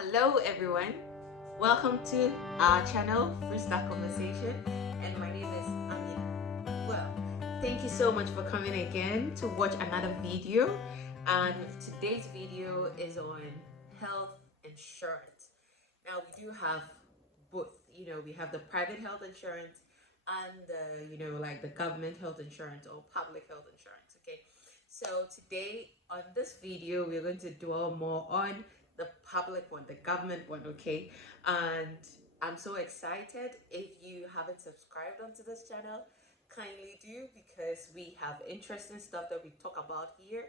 Hello everyone, welcome to our channel Freestyle Conversation, and my name is Amina. Well, thank you so much for coming again to watch another video, and today's video is on health insurance. Now we do have both, we have the private health insurance and like the government health insurance or public health insurance. Okay, so today on this video we're going to dwell more on the public one, the government one. Okay, and I'm so excited. If you haven't subscribed onto this channel, kindly do, because we have interesting stuff that we talk about here.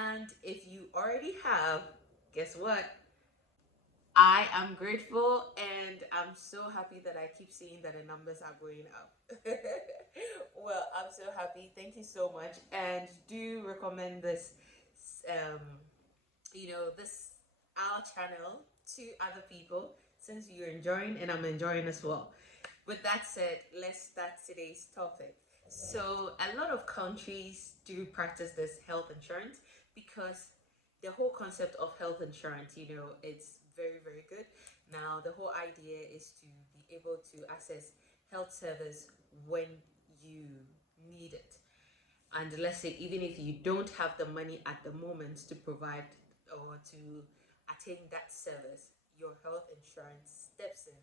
And if you already have, guess what, I am grateful, and I'm so happy that I keep seeing that the numbers are going up. Well, I'm so happy. Thank you so much. And do recommend this, um, this our channel to other people, since you're enjoying and I'm enjoying as well. With that said, let's start today's topic. So, a lot of countries do practice this health insurance because the whole concept of health insurance, it's very, very good. Now, the whole idea is to be able to access health service when you need it. And let's say, even if you don't have the money at the moment to provide or to attain that service, your health insurance steps in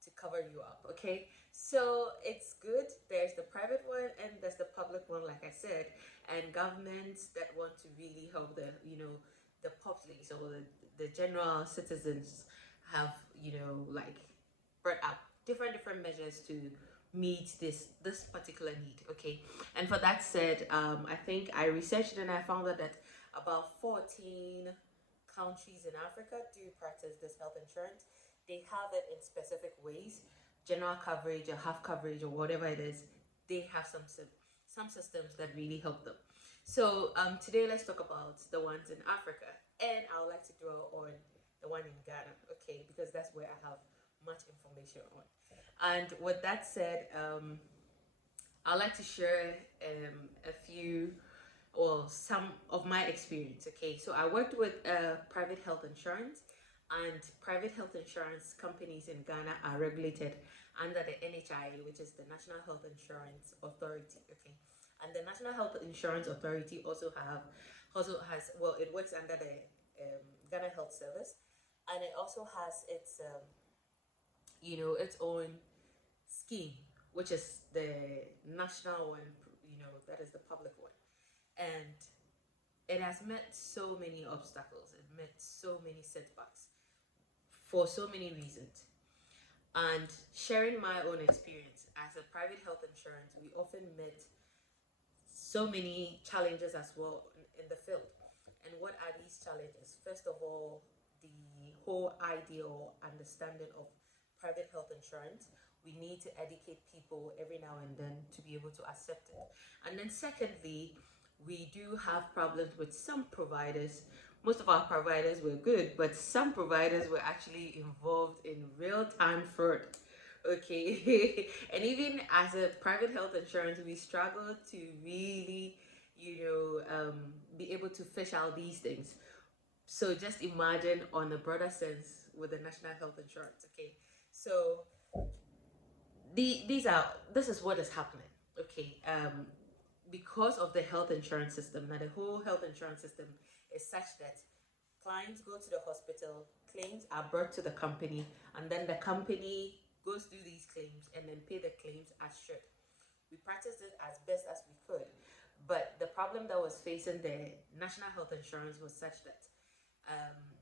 to cover you up. Okay, so it's good. There's the private one and there's the public one, like I said, and governments that want to really help the populace or the general citizens have like brought up different measures to meet this particular need. Okay, and for that said, I think I researched and I found out that about 14 countries in Africa do practice this health insurance. They have it in specific ways, general coverage or half coverage or whatever it is. They have some systems that really help them. So today let's talk about the ones in Africa, and I would like to dwell on the one in Ghana. Okay, because that's where I have much information on. And with that said, I'd like to share a few or some of my experience. Okay, so I worked with private health insurance, and private health insurance companies in Ghana are regulated under the NHIA, which is the National Health Insurance Authority. Okay, and the National Health Insurance Authority also has, well, it works under the Ghana Health Service, and it also has its own scheme, which is the national one. That is the public one, and it has met so many obstacles. It met so many setbacks for so many reasons. And sharing my own experience as a private health insurance, we often met so many challenges as well in the field. And what are these challenges? First of all, the whole idea or understanding of private health insurance. We need to educate people every now and then to be able to accept it. And then secondly, we do have problems with some providers. Most of our providers were good, but some providers were actually involved in real-time fraud. Okay, and even as a private health insurance, we struggle to really, be able to fish out these things. So just imagine on a broader sense with the national health insurance. Okay, so this is what is happening. Okay, because of the health insurance system. Now, the whole health insurance system is such that clients go to the hospital, claims are brought to the company, and then the company goes through these claims and then pay the claims as should. We practiced it as best as we could, but the problem that was facing the national health insurance was such that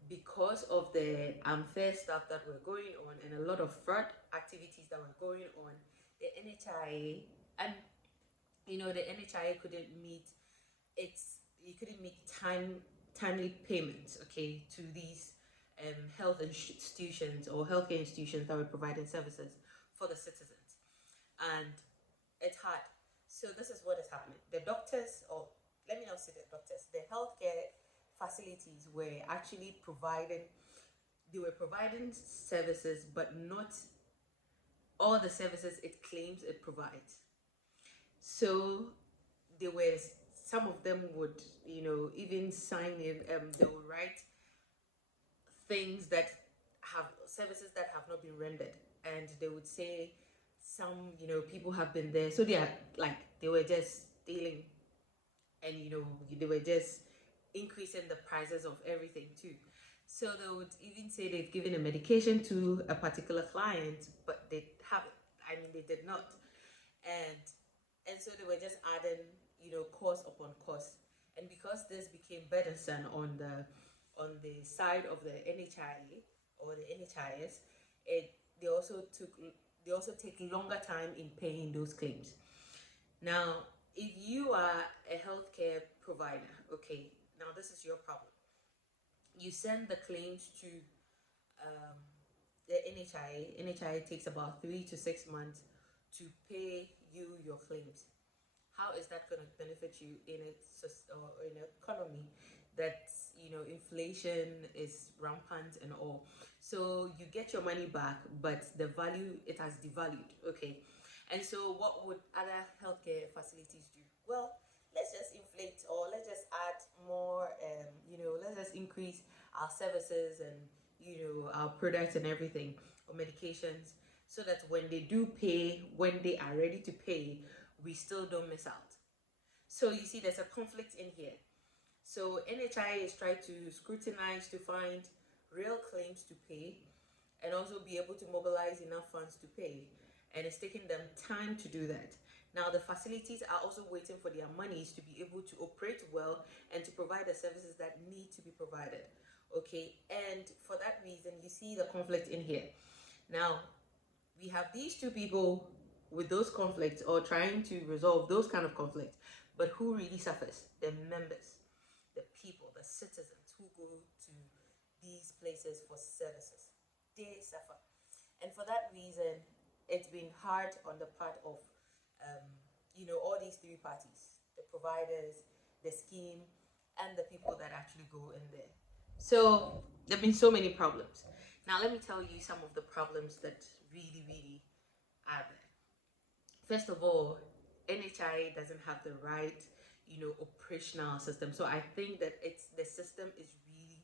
because of the unfair stuff that were going on and a lot of fraud activities that were going on, the NHIA and the NHIA couldn't meet you couldn't meet timely payments, okay, to these health institutions or healthcare institutions that were providing services for the citizens, and it's hard. So this is what is happening. The doctors, or let me not say the doctors, the healthcare facilities were actually providing services, but not all the services it claims it provides. So there were some of them would even sign in, they would write things that have services that have not been rendered, and they would say some people have been there, so they are like they were just stealing, and they were just increasing the prices of everything too. So they would even say they've given a medication to a particular client, but they haven't. I mean, they did not, and so they were just adding cost upon cost, and because this became burdensome on the side of the NHIA or the NHIS, it they also took they also take longer time in paying those claims. Now, if you are a healthcare provider, okay, now this is your problem. You send the claims to um, the NHIA. NHIA takes about 3 to 6 months to pay you your claims. How is that going to benefit you in in an economy that inflation is rampant and all? So you get your money back, but the value, it has devalued. Okay, and so what would other healthcare facilities do? Well, let's just inflate, or let's just add more. Let's just increase our services and our products and everything, or medications, so that when they do pay, when they are ready to pay, we still don't miss out. So you see, there's a conflict in here. So NHI is trying to scrutinize to find real claims to pay, and also be able to mobilize enough funds to pay. And it's taking them time to do that. Now, the facilities are also waiting for their monies to be able to operate well and to provide the services that need to be provided. Okay, and for that reason, you see the conflict in here. Now, we have these two people with those conflicts, or trying to resolve those kind of conflicts, but who really suffers? The members, the people, the citizens who go to these places for services. They suffer. And for that reason, it's been hard on the part of all these three parties: the providers, the scheme, and the people that actually go in there. So there have been so many problems. Now let me tell you some of the problems that really are there. First of all, NHI doesn't have the right, operational system. So I think that the system is really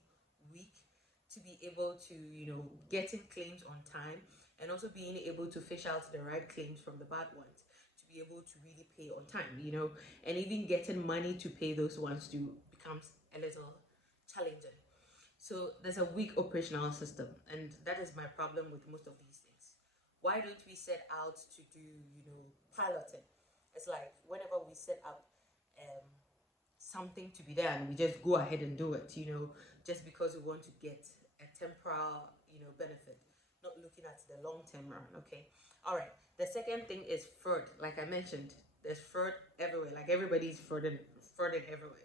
weak to be able to, getting claims on time, and also being able to fish out the right claims from the bad ones, to be able to really pay on time, and even getting money to pay those ones to becomes a little challenging. So there's a weak operational system, and that is my problem with most of these things. Why don't we set out to do, piloting? It's like whenever we set up something to be done, we just go ahead and do it, just because we want to get a temporal, benefit, not looking at the long term run. Okay. All right. The second thing is fraud. Like I mentioned, there's fraud everywhere. Like everybody's frauding everywhere,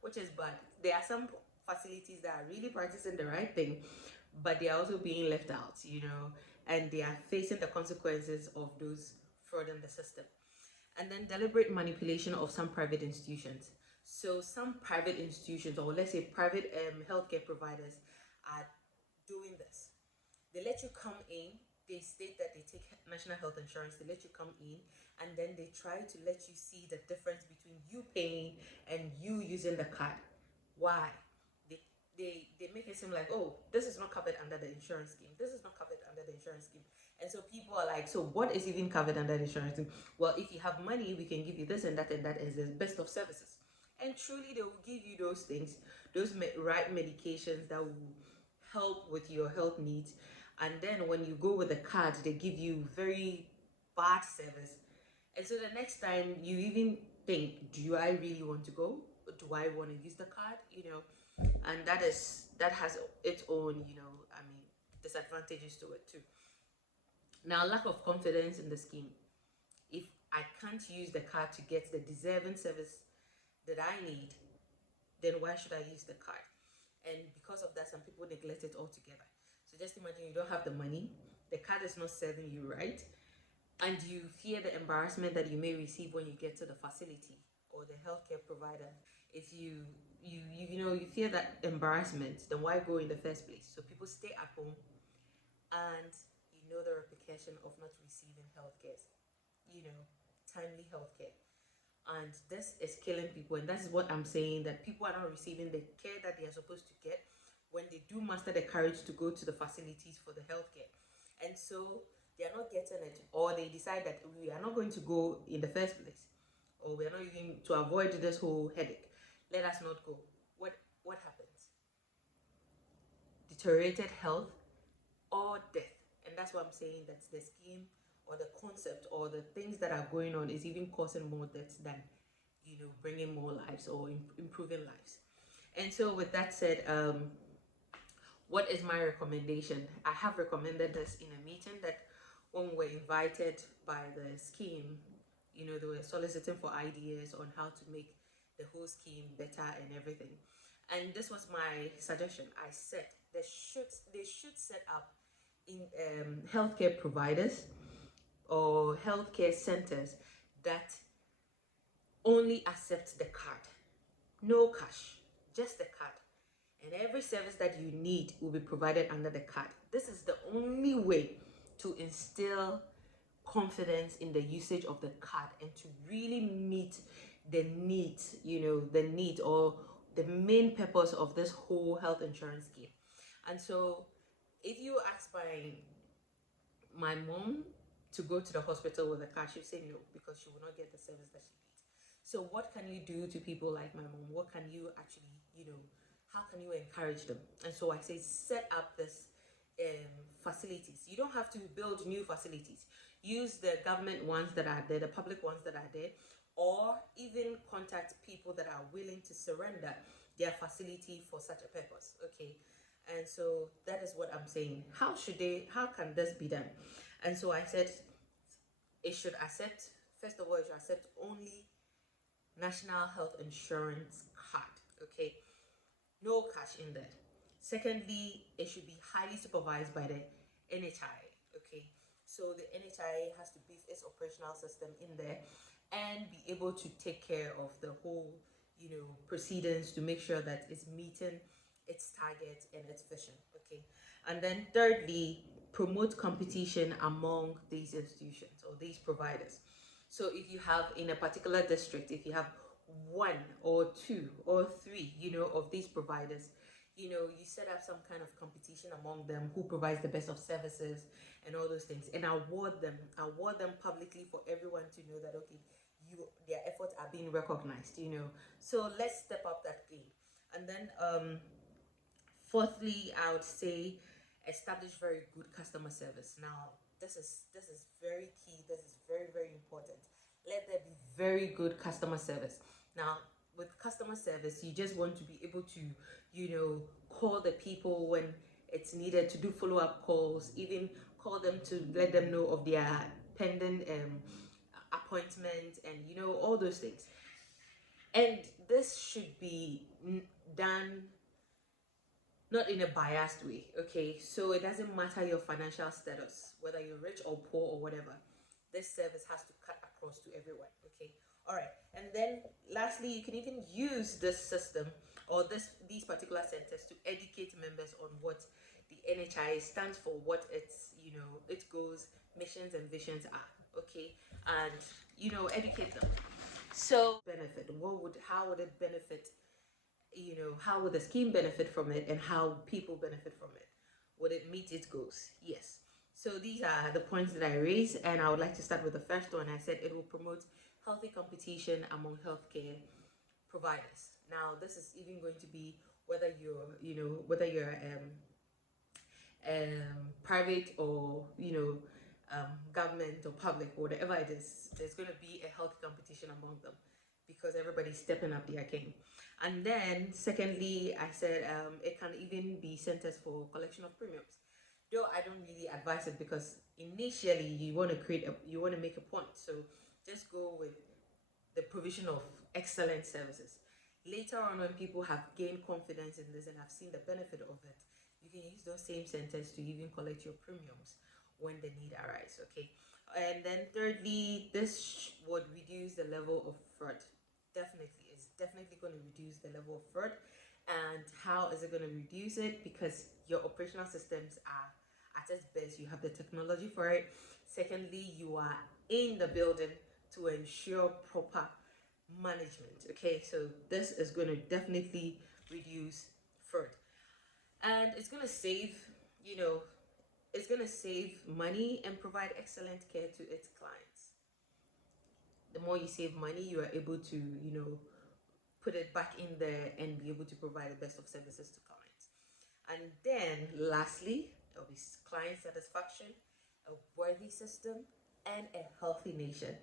which is bad. There are some facilities that are really practicing the right thing, but they are also being left out, and they are facing the consequences of those fraud in the system. And then deliberate manipulation of some private institutions. So some private institutions, or let's say private healthcare providers, are doing this. They let you come in, they state that they take national health insurance, they let you come in, and then they try to let you see the difference between you paying and you using the card. Why? They make it seem like, oh, this is not covered under the insurance scheme, this is not covered under the insurance scheme. And so people are like, so what is even covered under the insurance scheme? Well, if you have money, we can give you this and that, and that is the best of services. And truly they will give you those things, those right medications that will help with your health needs. And then when you go with the card, they give you very bad service. And so the next time you even think, do I really want to go? Do I want to use the card? And that has its own, disadvantages to it too. Now, lack of confidence in the scheme. If I can't use the card to get the deserving service that I need, then why should I use the card? And because of that, some people neglect it altogether. So just imagine you don't have the money, the card is not serving you right, and you fear the embarrassment that you may receive when you get to the facility or the healthcare provider. If you fear that embarrassment, then why go in the first place? So people stay at home, and the repercussion of not receiving healthcare, timely healthcare. And this is killing people, and that is what I'm saying, that people are not receiving the care that they are supposed to get when they do master the courage to go to the facilities for the healthcare. And so they are not getting it, or they decide that we are not going to go in the first place, or we are not even to avoid this whole headache. Let us not go. What happens? Deteriorated health or death. And that's why I'm saying that the scheme or the concept or the things that are going on is even causing more deaths than bringing more lives or improving lives. And so with that said, what is my recommendation? I have recommended this in a meeting that when we were invited by the scheme, they were soliciting for ideas on how to make the whole scheme better and everything. And this was my suggestion. I said they should set up in healthcare providers or healthcare centers that only accept the card, no cash, just the card. And every service that you need will be provided under the card. This is the only way to instill confidence in the usage of the card and to really meet the needs, the need or the main purpose of this whole health insurance scheme. And so if you ask my mom to go to the hospital with a card, she'll say no, because she will not get the service that she needs. So what can you do to people like my mom? What can you actually, how can you encourage them? And so I say set up this facilities. You don't have to build new facilities. Use the government ones that are there, the public ones that are there, or even contact people that are willing to surrender their facility for such a purpose. Okay. And so that is what I'm saying. How can this be done? And so I said it should accept, first of all, it should accept only national health insurance card. Okay. No cash in there. Secondly, it should be highly supervised by the NHI. Okay. So the NHI has to beef its operational system in there and be able to take care of the whole, proceedings to make sure that it's meeting its target and its vision. Okay. And then thirdly, promote competition among these institutions or these providers. So if you have in a particular district, if you have one or two or three, of these providers, you set up some kind of competition among them, who provides the best of services and all those things, and award them publicly for everyone to know that, okay, their efforts are being recognized, so let's step up that game. And then fourthly, I would say establish very good customer service. Now this is very key. This is very, very important. Let there be very good customer service. Now with customer service, you just want to be able to call the people when it's needed, to do follow-up calls, even call them to let them know of their pending appointment, and all those things. And this should be done not in a biased way. Okay, so it doesn't matter your financial status, whether you're rich or poor or whatever. This service has to cut across to everyone. Okay, all right. And then lastly, you can even use this system or these particular centers to educate members on what the NHI stands for, what its its goals, missions, and visions are. Okay, and educate them. So benefit. How would it benefit? How would the scheme benefit from it, and how people benefit from it? Would it meet its goals? Yes. So these are the points that I raised, and I would like to start with the first one. I said it will promote healthy competition among healthcare providers. Now this is even going to be whether you're private or government or public, or whatever it is. There's going to be a healthy competition among them, because everybody's stepping up their game. And then secondly, I said it can even be centers for collection of premiums, though I don't really advise it, because initially you want to make a point, so just go with the provision of excellent services. Later on, when people have gained confidence in this and have seen the benefit of it, you can use those same centers to even collect your premiums when the need arises. Okay. And then thirdly, this would reduce the level of fraud. Definitely, it's definitely going to reduce the level of fraud. And how is it going to reduce it? Because your operational systems are at its best. You have the technology for it. Secondly, you are in the building to ensure proper management. Okay, so this is going to definitely reduce fraud. and it's going to save, you know, it's going to save money and provide excellent care to its clients. The more you save money, you are able to, put it back in there and be able to provide the best of services to clients. And then lastly, there'll be client satisfaction, a worthy system, and a healthy nation.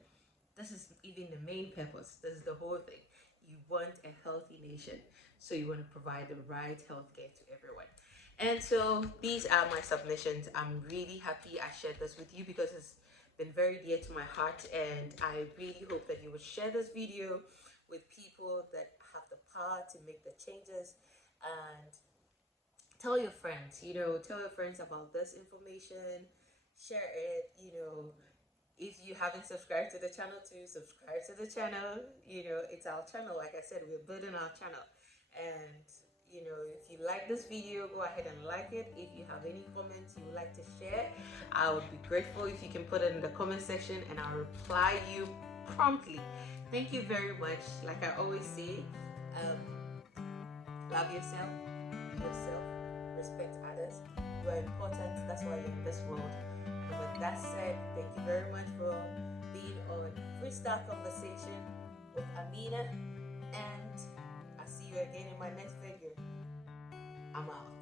This is even the main purpose. This is the whole thing. You want a healthy nation, so you want to provide the right healthcare to everyone. And so these are my submissions. I'm really happy I shared this with you because it's been very dear to my heart, and I really hope that you would share this video with people that have the power to make the changes, and tell your friends, tell your friends about this information, share it, if you haven't subscribed to the channel, to subscribe to the channel. It's our channel. Like I said, we're building our channel. And if you like this video, go ahead and like it. If you have any comments you would like to share, I would be grateful if you can put it in the comment section, and I'll reply you promptly. Thank you very much. Like I always say, love yourself, respect others. You are important. That's why you're in this world. And with that said, thank you very much for being on Freestyle Conversation with Amina. And I'll see you again in my next video. I'm out.